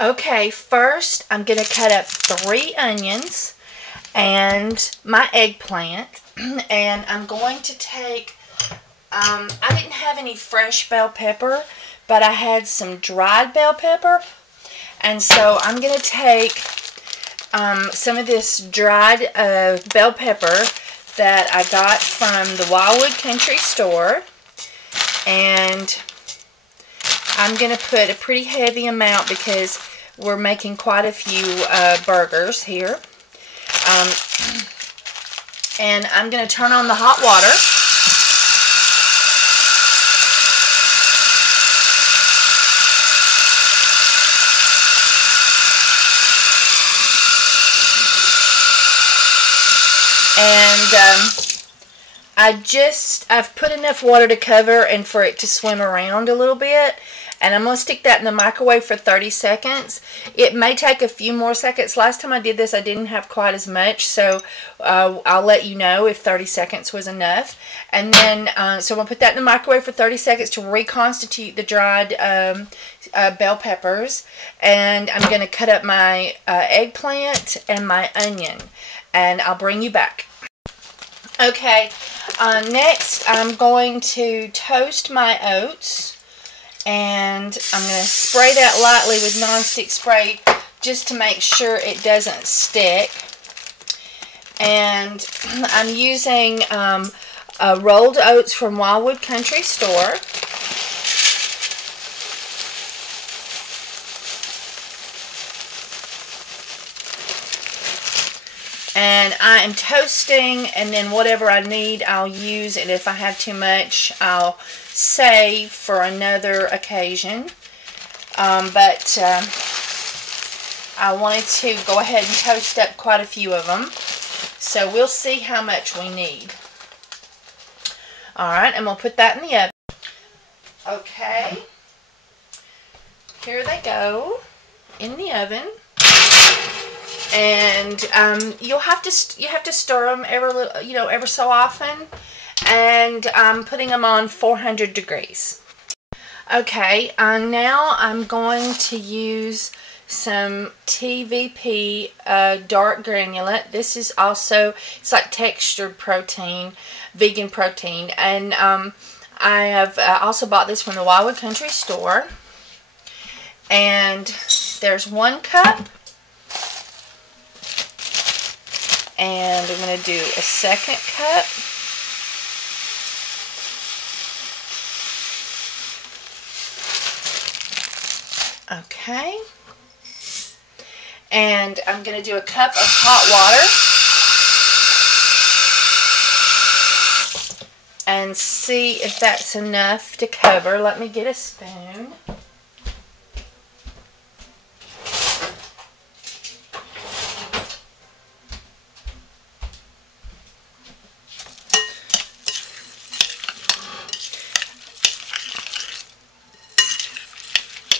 Okay, first I'm going to cut up 3 onions and my eggplant. And I'm going to take, I didn't have any fresh bell pepper, but I had some dried bell pepper. And so I'm going to take some of this dried bell pepper that I got from the Wildwood Country Store. And I'm going to put a pretty heavy amount because we're making quite a few burgers here. And I'm going to turn on the hot water. And I've put enough water to cover and for it to swim around a little bit. And I'm going to stick that in the microwave for 30 seconds. It may take a few more seconds. Last time I did this, I didn't have quite as much. So I'll let you know if 30 seconds was enough. And then, so I'm going to put that in the microwave for 30 seconds to reconstitute the dried bell peppers. And I'm going to cut up my eggplant and my onion. And I'll bring you back. Okay, next I'm going to toast my oats. And I'm going to spray that lightly with nonstick spray just to make sure it doesn't stick. And I'm using rolled oats from Wildwood Country Store. And I am toasting, and then whatever I need I'll use, and if I have too much I'll save for another occasion. But I wanted to go ahead and toast up quite a few of them. So we'll see how much we need. Alright, and we'll put that in the oven. Okay. Here they go in the oven. And you have to stir them ever so often. And I'm putting them on 400 degrees. Okay, now I'm going to use some TVP dark granulate. This is also, it's like textured protein, vegan protein. And I have also bought this from the Wildwood Country Store. And there's 1 cup. And I'm going to do a 2nd cup. Okay. And I'm going to do a cup of hot water. And see if that's enough to cover. Let me get a spoon.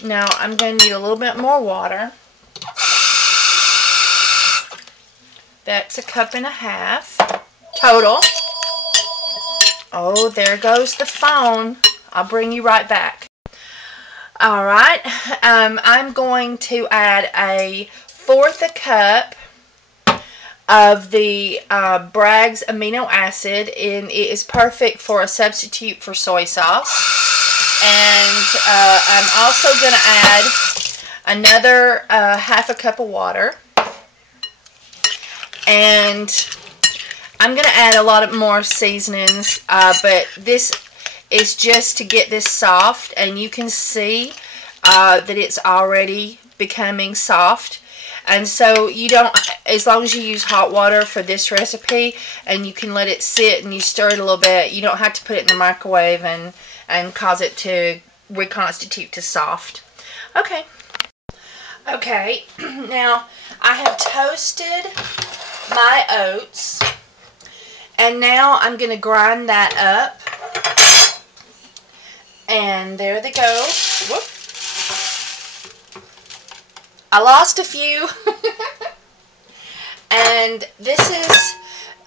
Now I'm going to need a little bit more water. That's 1.5 cups total. Oh, there goes the phone. I'll bring you right back. Alright, I'm going to add 1/4 cup of the Bragg's amino acid, and it is perfect for a substitute for soy sauce. And I'm also going to add another 1/2 cup of water. And I'm going to add a lot more seasonings, but this is just to get this soft. And you can see that it's already becoming soft. And so you don't, as long as you use hot water for this recipe and you can let it sit and you stir it a little bit, you don't have to put it in the microwave and cause it to reconstitute to soft. Okay. Okay, now I have toasted my oats, and now I'm going to grind that up. And there they go. Whoop. I lost a few. And this is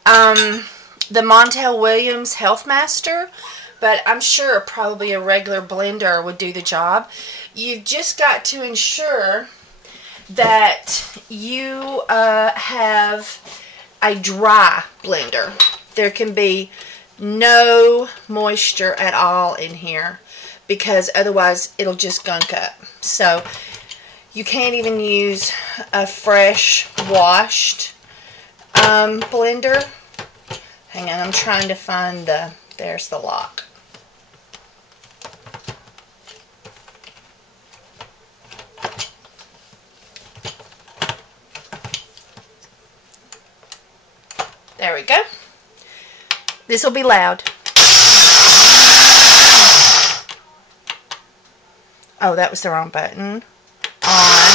the Montel Williams Health Master, but I'm sure probably a regular blender would do the job. You've just got to ensure that you have a dry blender. There can be no moisture at all in here, because otherwise it'll just gunk up. So you can't even use a fresh washed blender. Hang on, I'm trying to find there's the lock. There we go. This will be loud. Oh, that was the wrong button. On.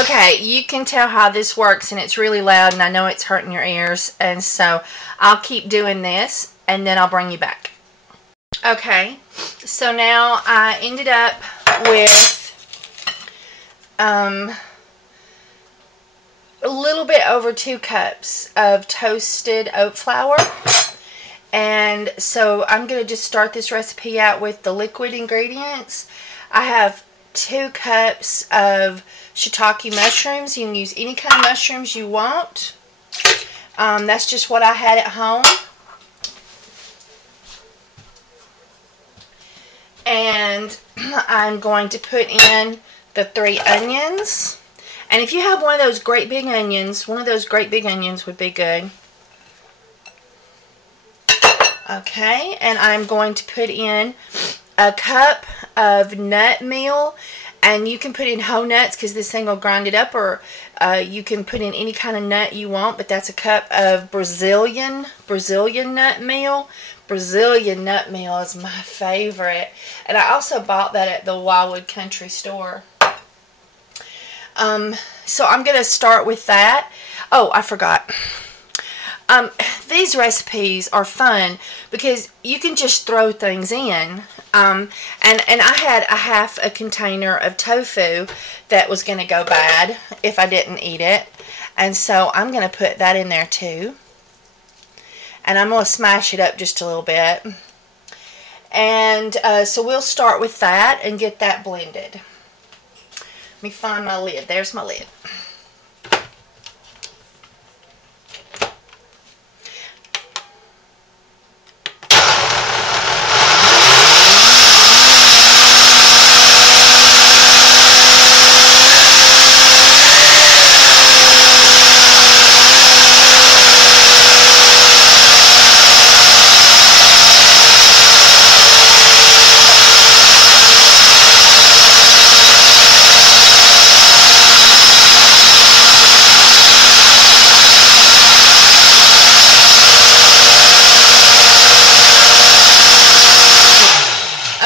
Okay, you can tell how this works, and it's really loud, and I know it's hurting your ears, and so I'll keep doing this, and then I'll bring you back. Okay, so now I ended up with a little bit over 2 cups of toasted oat flour, and so I'm going to just start this recipe out with the liquid ingredients. I have 2 cups of shiitake mushrooms. You can use any kind of mushrooms you want. That's just what I had at home. And I'm going to put in the 3 onions. And if you have one of those great big onions, would be good. Okay, and I'm going to put in a cup of nut meal. And you can put in whole nuts because this thing will grind it up, or you can put in any kind of nut you want, but that's a cup of Brazilian nut meal. Brazilian nut meal is my favorite. And I also bought that at the Wildwood Country Store. So I'm going to start with that. Oh, I forgot. These recipes are fun because you can just throw things in. And I had a half a container of tofu that was going to go bad if I didn't eat it. And so I'm going to put that in there too. And I'm going to smash it up just a little bit. And so we'll start with that and get that blended. Let me find my lid. There's my lid.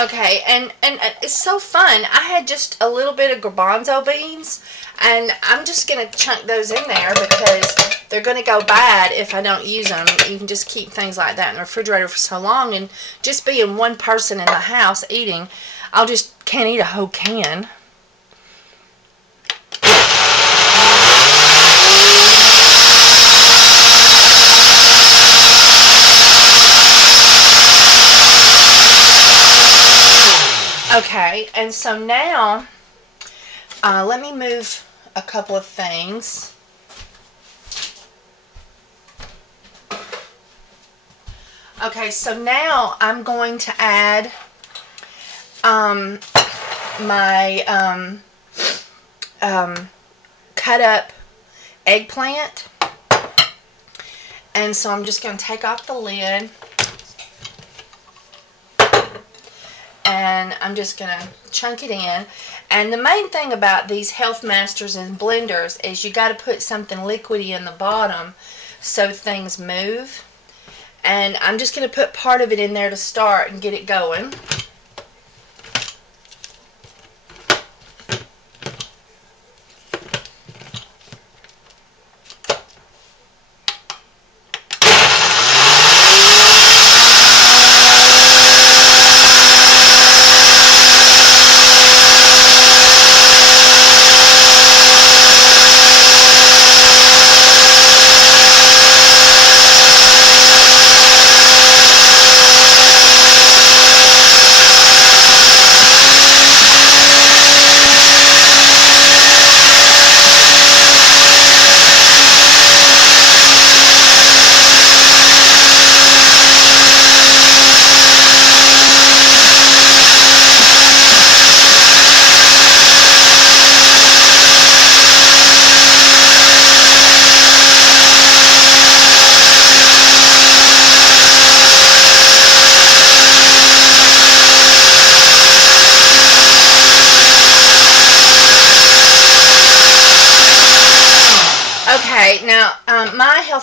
Okay, and it's so fun. I had just a little bit of garbanzo beans, and I'm just going to chunk those in there because they're going to go bad if I don't use them. You can just keep things like that in the refrigerator for so long, and just being one person in the house eating, I'll just can't eat a whole can. Okay, and so now, let me move a couple of things. Okay, so now I'm going to add my cut up eggplant. And so I'm just going to take off the lid. And I'm just going to chunk it in. And the main thing about these Health Masters and blenders is you got to put something liquidy in the bottom so things move. And I'm just going to put part of it in there to start and get it going.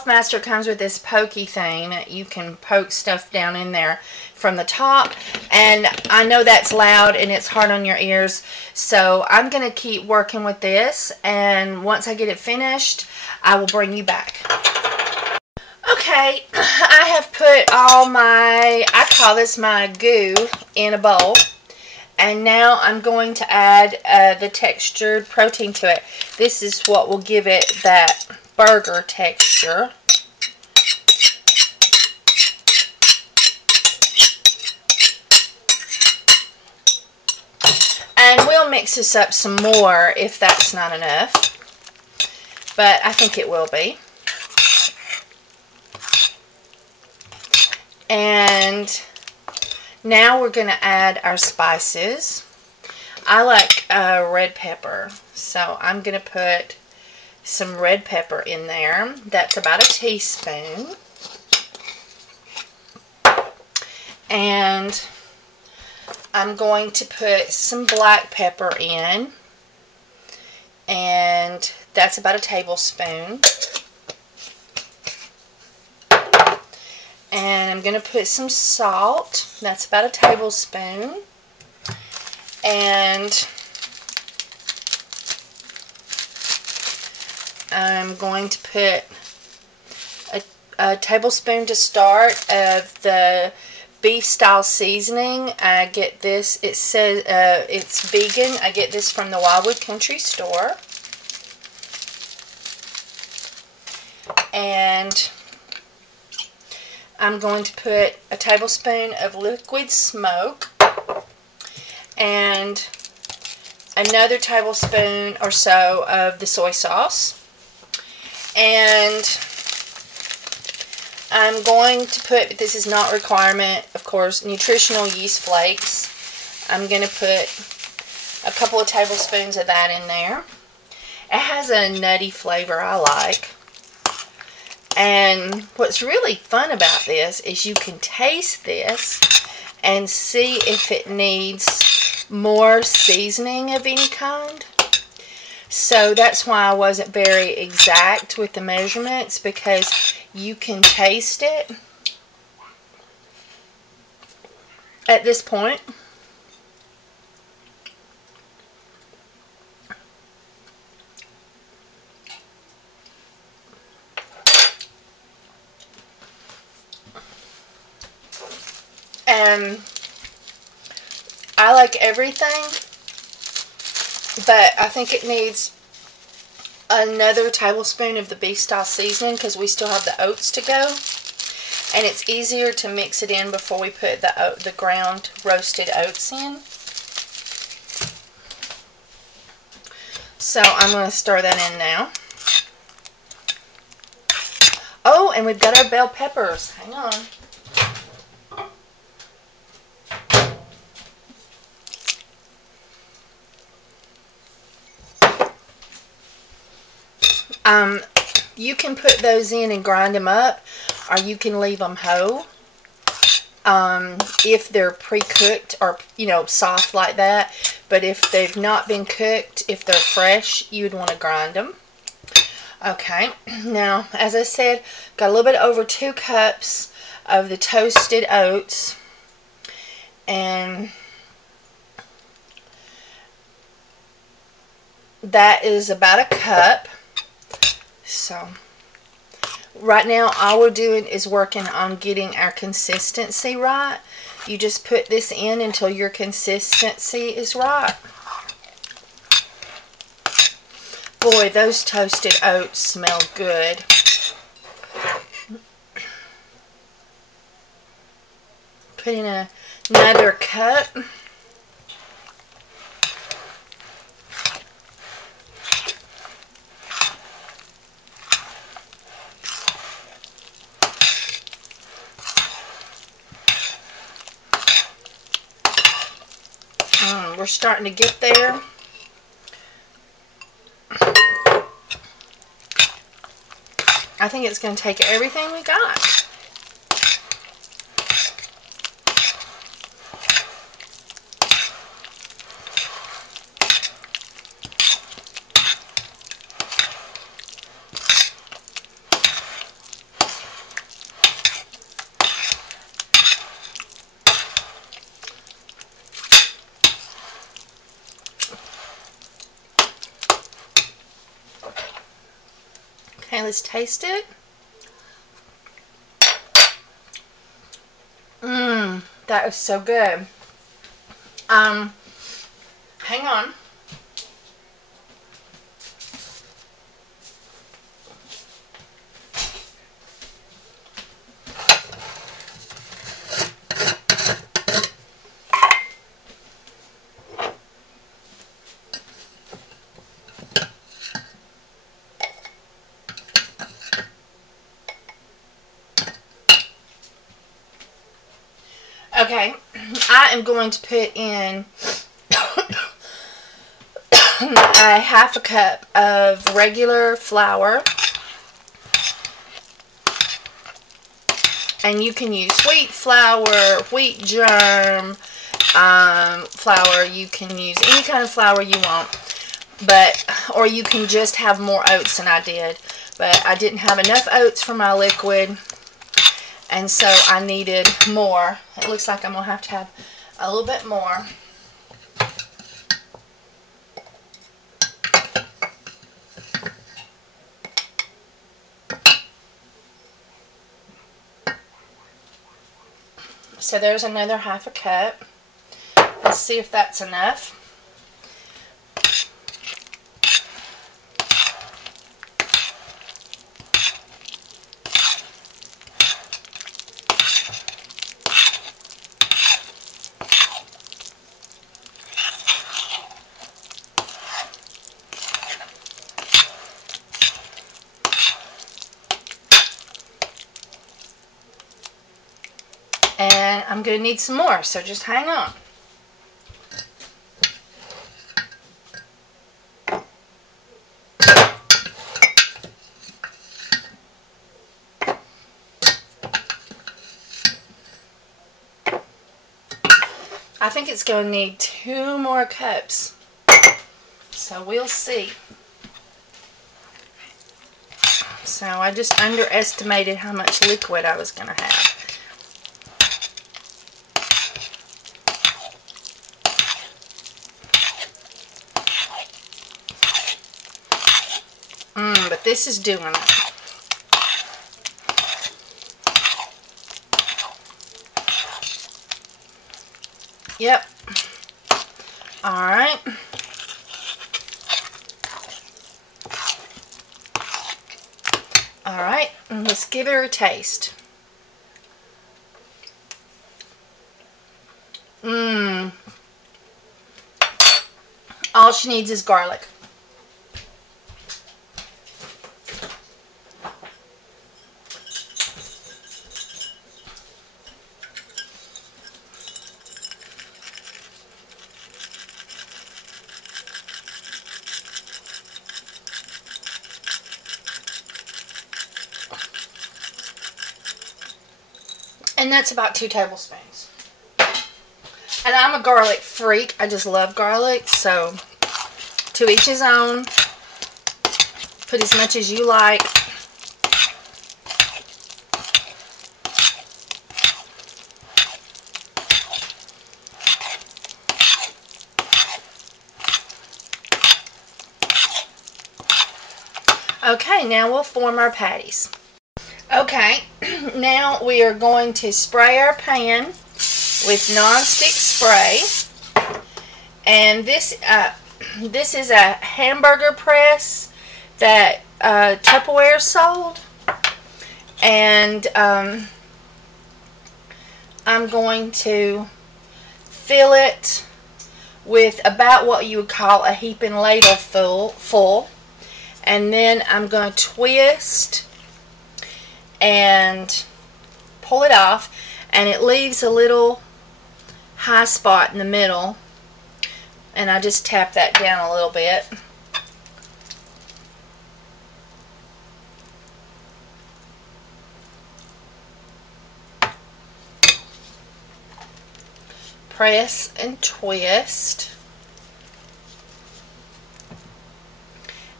Puffmaster comes with this pokey thing that you can poke stuff down in there from the top, and I know that's loud and it's hard on your ears, so I'm going to keep working with this, and once I get it finished, I will bring you back. Okay, I have put all my, I call this my goo, in a bowl. And now I'm going to add the textured protein to it. This is what will give it that burger texture. And we'll mix this up some more if that's not enough. But I think it will be. And now we're going to add our spices. I like red pepper, so I'm going to put some red pepper in there. That's about a teaspoon. And I'm going to put some black pepper in, and that's about a tablespoon. And I'm going to put some salt. That's about a tablespoon. And I'm going to put a tablespoon to start of the beef style seasoning. I get this, it says it's vegan. I get this from the Wildwood Country Store. And I'm going to put a tablespoon of liquid smoke and another tablespoon or so of the soy sauce. And I'm going to put, but this is not a requirement, of course, nutritional yeast flakes. I'm going to put a couple of tablespoons of that in there. It has a nutty flavor I like. And what's really fun about this is you can taste this and see if it needs more seasoning of any kind. So that's why I wasn't very exact with the measurements, because you can taste it at this point. And I like everything, but I think it needs another tablespoon of the beef style seasoning because we still have the oats to go. And it's easier to mix it in before we put the ground roasted oats in. So I'm going to stir that in now. Oh, and we've got our bell peppers. Hang on. You can put those in and grind them up, or you can leave them whole. If they're pre-cooked or, you know, soft like that. But if they've not been cooked, if they're fresh, you'd want to grind them. Okay, now, as I said, got a little bit over 2 cups of the toasted oats. And that is about a cup. So right now all we're doing is working on getting our consistency right. You just put this in until your consistency is right. Boy, those toasted oats smell good. Put in another cup. We're starting to get there. I think it's going to take everything we got. just taste it. That is so good. Hang on. Okay, I am going to put in a half a cup of regular flour, and you can use wheat flour, wheat germ flour. You can use any kind of flour you want, or you can just have more oats than I did, but I didn't have enough oats for my liquid, and so I needed more. It looks like I'm going to have a little bit more. So there's another half a cup. Let's see if that's enough. And I'm going to need some more, so just hang on. I think it's going to need 2 more cups, so we'll see. So I just underestimated how much liquid I was going to have. But this is doing it. Yep. Alright. Alright, let's give it a taste. All she needs is garlic. And that's about 2 tablespoons. And I'm a garlic freak. I just love garlic. So, to each his own. Put as much as you like. Okay, now we'll form our patties. Okay, now we are going to spray our pan with non-stick spray, and this is a hamburger press that Tupperware sold, and I'm going to fill it with about what you would call a heaping ladle full, and then I'm going to twist and pull it off, and it leaves a little high spot in the middle, and I just tap that down a little bit. Press and twist.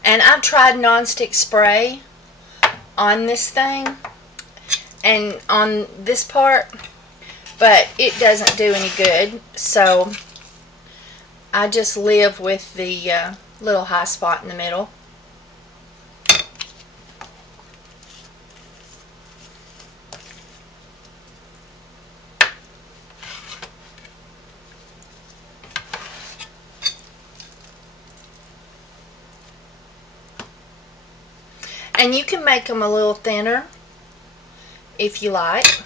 And I've tried non-stick spray on this thing and on this part, but it doesn't do any good, so I just live with the little high spot in the middle. And you can make them a little thinner if you like.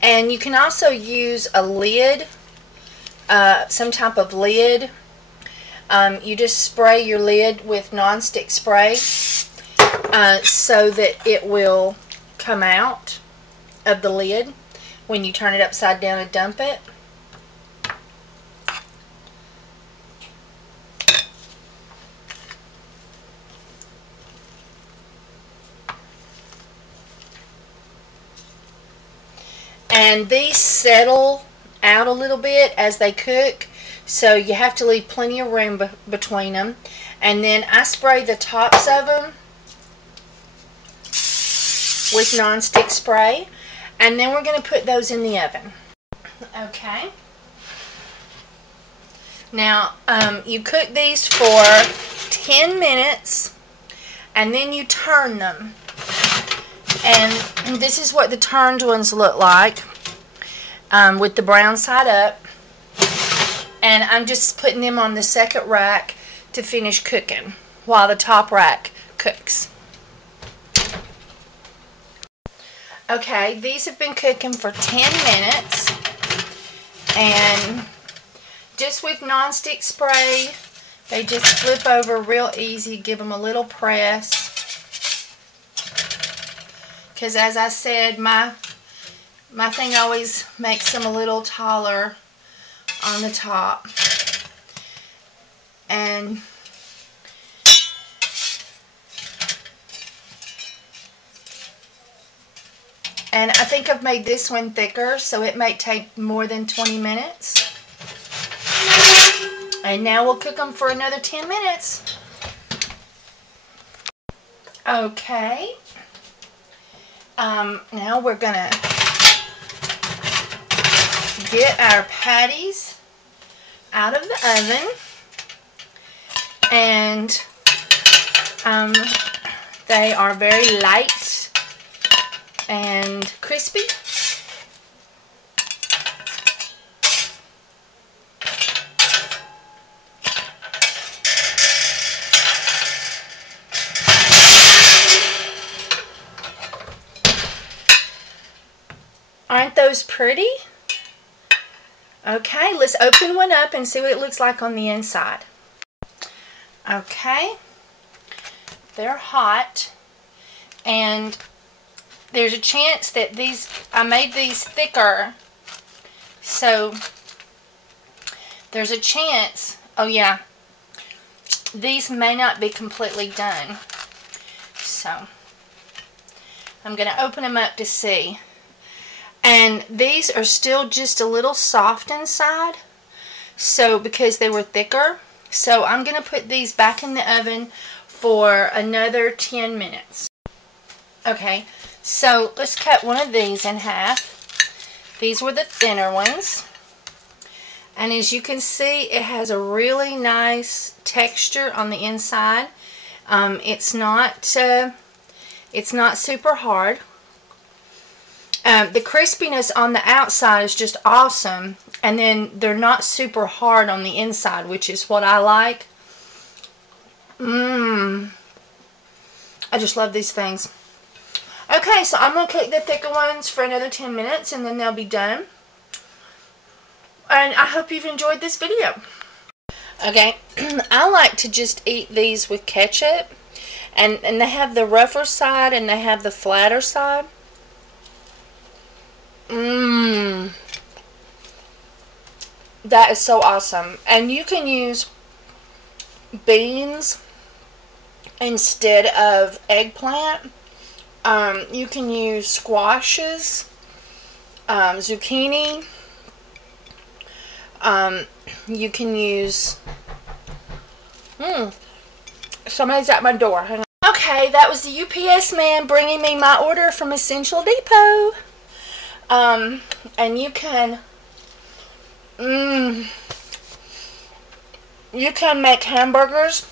And you can also use a lid, some type of lid. You just spray your lid with nonstick spray so that it will come out of the lid when you turn it upside down and dump it. And these settle out a little bit as they cook, so you have to leave plenty of room between them. And then I spray the tops of them with nonstick spray, and then we're going to put those in the oven. Okay. Now, you cook these for 10 minutes, and then you turn them. And this is what the turned ones look like, with the brown side up. And I'm just putting them on the second rack to finish cooking while the top rack cooks. Okay, these have been cooking for 10 minutes. And just with nonstick spray, they just flip over real easy. Give them a little press. Because as I said, my thing always makes them a little taller on the top. And I think I've made this one thicker, so it might take more than 20 minutes. And now we'll cook them for another 10 minutes. Okay. Now we're going to get our patties out of the oven. And they are very light and crispy. Aren't those pretty? Okay, let's open one up and see what it looks like on the inside. Okay, they're hot, and there's a chance that I made these thicker, so there's a chance, oh yeah, these may not be completely done. So I'm going to open them up to see. And these are still just a little soft inside, so because they were thicker. So I'm going to put these back in the oven for another 10 minutes. Okay, so let's cut one of these in half. These were the thinner ones. And as you can see, it has a really nice texture on the inside. It's not super hard. The crispiness on the outside is just awesome, and then they're not super hard on the inside, which is what I like. I just love these things. Okay, so I'm going to cook the thicker ones for another 10 minutes, and then they'll be done. And I hope you've enjoyed this video. Okay, I like to just eat these with ketchup, and they have the rougher side and they have the flatter side. That is so awesome. And you can use beans instead of eggplant. You can use squashes, zucchini. You can use somebody's at my door. Hang on. Okay, that was the UPS man bringing me my order from Essential Depot. And you can make hamburgers.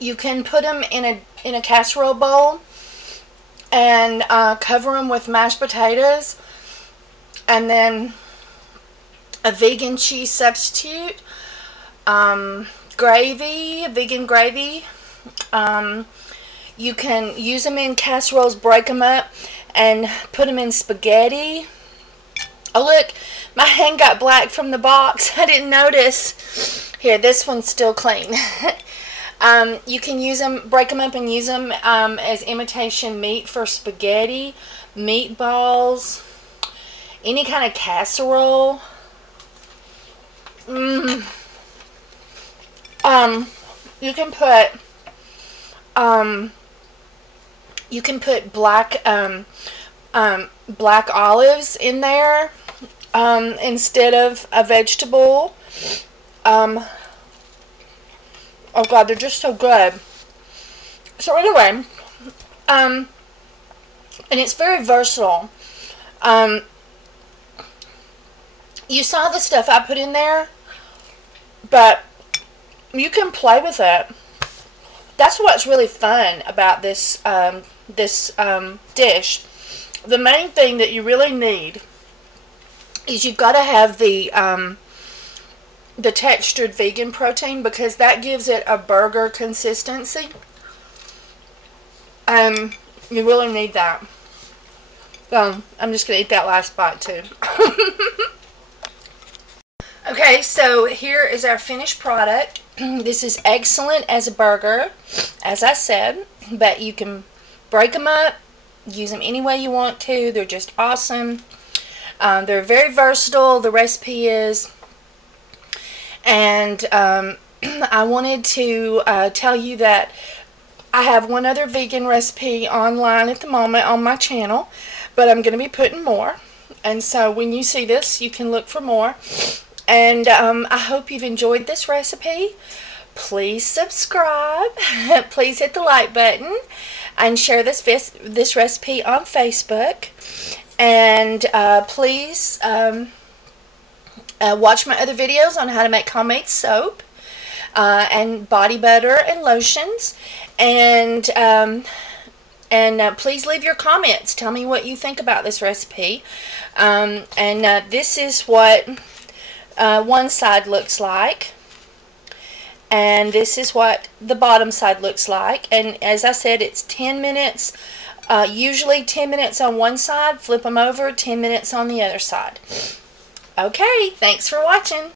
You can put them in a casserole bowl and cover them with mashed potatoes, and then a vegan cheese substitute, gravy, vegan gravy. You can use them in casseroles, break them up, and put them in spaghetti. Oh, look, my hand got black from the box. I didn't notice. Here, this one's still clean. You can use them, break them up and use them as imitation meat for spaghetti, meatballs, any kind of casserole. You can put black black olives in there instead of a vegetable. Oh God, they're just so good. So anyway, and it's very versatile. You saw the stuff I put in there, but you can play with it. That's what's really fun about this dish. The main thing that you really need is you've got to have the textured vegan protein, because that gives it a burger consistency. You really need that. I'm just going to eat that last bite too. Okay, so here is our finished product. This is excellent as a burger, as I said, but you can break them up, use them any way you want to. They're just awesome. They're very versatile, the recipe is. And I wanted to tell you that I have one other vegan recipe online at the moment on my channel, but I'm going to be putting more. And so when you see this, you can look for more. And I hope you've enjoyed this recipe. Please subscribe. Please hit the like button and share this recipe on Facebook. And please watch my other videos on how to make homemade soap and body butter and lotions. And please leave your comments. Tell me what you think about this recipe. This is what one side looks like, and this is what the bottom side looks like. And as I said, it's 10 minutes, usually 10 minutes on one side, flip them over, 10 minutes on the other side. Okay, thanks for watching.